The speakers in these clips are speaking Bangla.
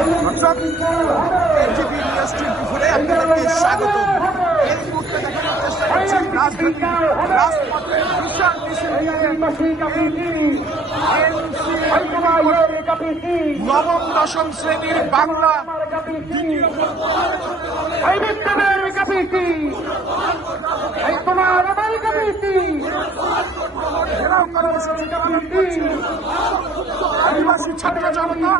দর্শক, এনজিপি নিউজ 24 আপনাদেরকে স্বাগত। এই মুহূর্তে দেখানোর চেষ্টা করছি রাজধানীর রাজপথের বিশাল মিছিল নবম দশম শ্রেণীর বাংলা দ্বিতীয় ঘেরাও কর্মসূচি পালন করছে আদিবাসী ছাত্র জনতা।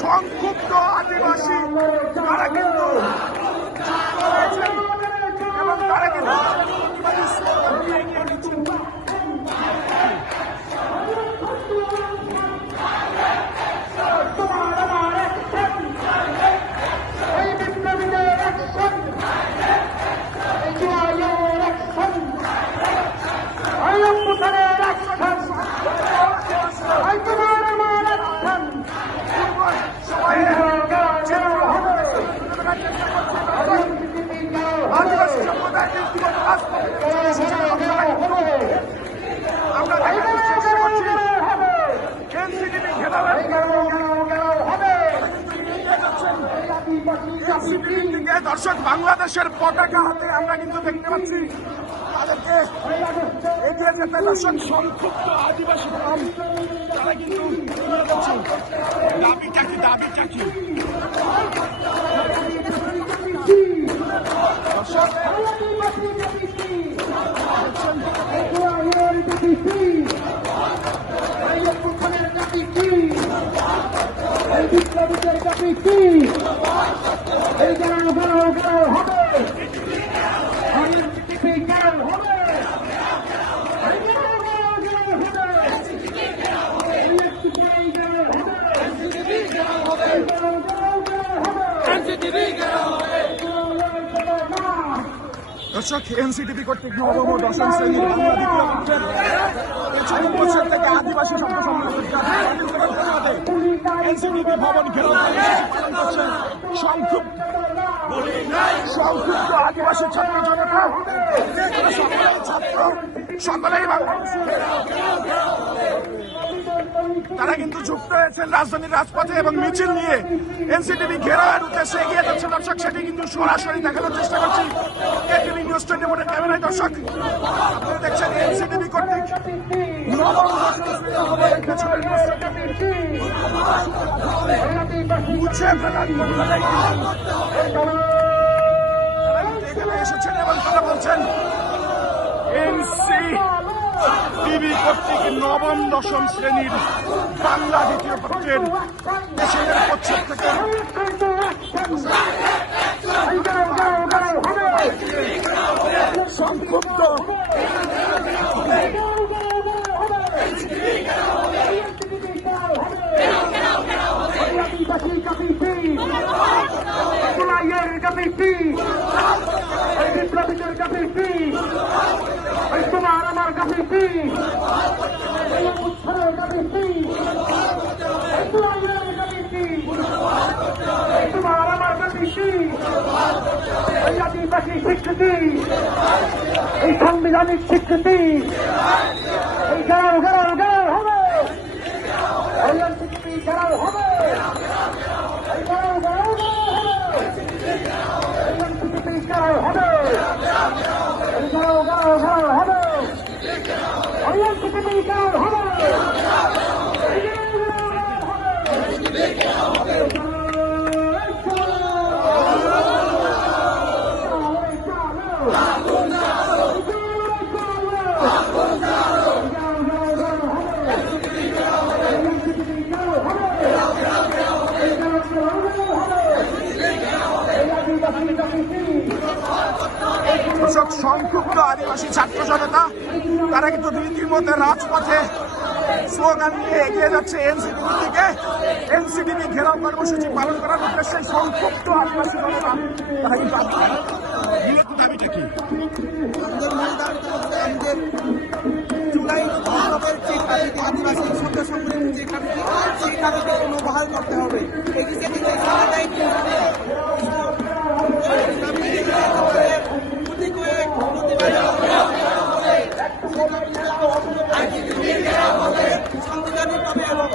সংক্ষুব্ধ আদিবাসী তারা কিন্তু এবং তারা কিন্তু দর্শক বাংলাদেশের পতাকা হাতে আমরা কিন্তু দেখতে পাচ্ছি তাদেরকে এগিয়ে যেতে। দর্শক সংক্ষুব্ধ আদিবাসী গ্রাম তারা কিন্তু দাবি চাকি দর্শক দর্শক এনসিটিভি কর্তৃক নবম ও দশম শ্রেণীর বাংলা দ্বিতীয় পক্ষের 6 বছর থেকে আদিবাসী শব্দ সম্মেলনের এনসিটিভি ভবন ঘেরাও পালন করছেন সংক্ষুব্ধ আদিবাসী ছাত্র জনতা। ছাত্র সকলেই তারা কিন্তু যুক্ত হয়েছেন রাজধানীর রাজপথে এবং মিছিল নিয়ে এনসিটিভি ঘেরাওয়ের উদ্দেশ্যে এগিয়ে যাচ্ছে। দর্শক সেটি কিন্তু সরাসরি দেখানোর চেষ্টা করছি এটিভি নিউজ 24 ক্যামেরায়। দর্শক আপনারা দেখছেন এনসিটিভি কর্তৃক এসেছেন এবং তারা বলছেন এনসিটিভি কর্তৃক নবম দশম শ্রেণীর বাংলা দ্বিতীয় পক্ষের দেশের পশ্চিম থেকে সংক্ষুব্ধ স্বীকৃতি, এই সাংবিধানিক স্বীকৃতি, এই ঘেরাও ঘেরাও ঘেরাও হবে, এই এনসিপি ঘেরাও হবে, এই ঘেরাও ঘেরাও হবে, এই এনসিপি ঘেরাও হবে, এই ঘেরাও ঘেরাও ঘেরাও হবে, এই এনসিপি ঘেরাও হবে, কৃষক সংক্ষুব্ধ আদিবাসী ছাত্র জনতা তারা কিন্তু রীতিমতো রাজপথে স্লোগান নিয়ে এগিয়ে যাচ্ছে এনসিটিভির দিকে। এনসিটিভি ঘেরাও কর্মসূচি পালন করার উদ্দেশ্যে সংক্ষুব্ধ আদিবাসী জনতা তারা কিন্তু মূলত দাবিটা কি? আমাদের জুলাই বিপ্লবের যে দাবিটি আদিবাসী সরকার সংগঠনের যে দাবিটি সেই দাবিকে পুনর্বহাল করতে হবে। এক্সিকিউটিভ সাংবিধানিকভাবে এবং